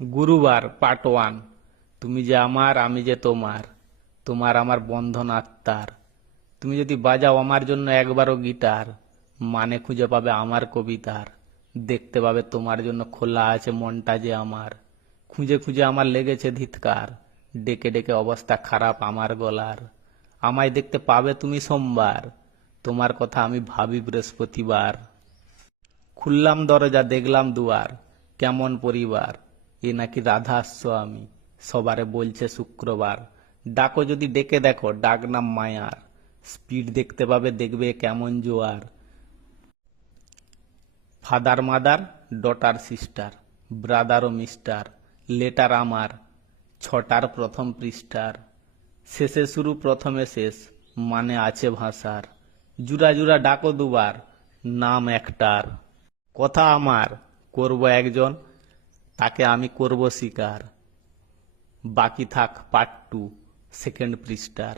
গুরুবার part one. তুমি যে আমার, আমি যে তোমার, তোমার আমার বন্ধন আত্মার। তুমি যদি বাজাও আমার জন্য একবারও গিটার, মানে খুঁজে পাবে আমার কবিতার। দেখতে পাবে তোমার জন্য খোলা আছে মনটা যে আমার। খুঁজে খুঁজে আমার লেগেছে ধিৎকার, ডেকে ডেকে অবস্থা খারাপ আমার গলার। আমায় দেখতে পাবে তুমি সোমবার, তোমার কথা আমি ভাবি বৃহস্পতিবার। খুললাম দরজা দেখলাম দুয়ার, কেমন পরিবার। এ নাকি রাধার স্বামী, সবারে বলছে শুক্রবার। ডাকো যদি ডেকে দেখো, ডাক নাম মায়ার। স্পিড দেখতে পাবে, দেখবে কেমন জোয়ার। Father mother daughter sister, brother ও মিস্টার। লেটার আমার, ছটার প্রথম পৃষ্ঠার। শেষে শুরু প্রথমে শেষ, মানে আছে ভাষার। জুরা জুরা ডাকো দুবার, নাম একটার। কথা আমার, করব একজন, তাকে আমি করব শিকার। বাকি থাক পার্ট টু, সেকেন্ড পৃষ্ঠার।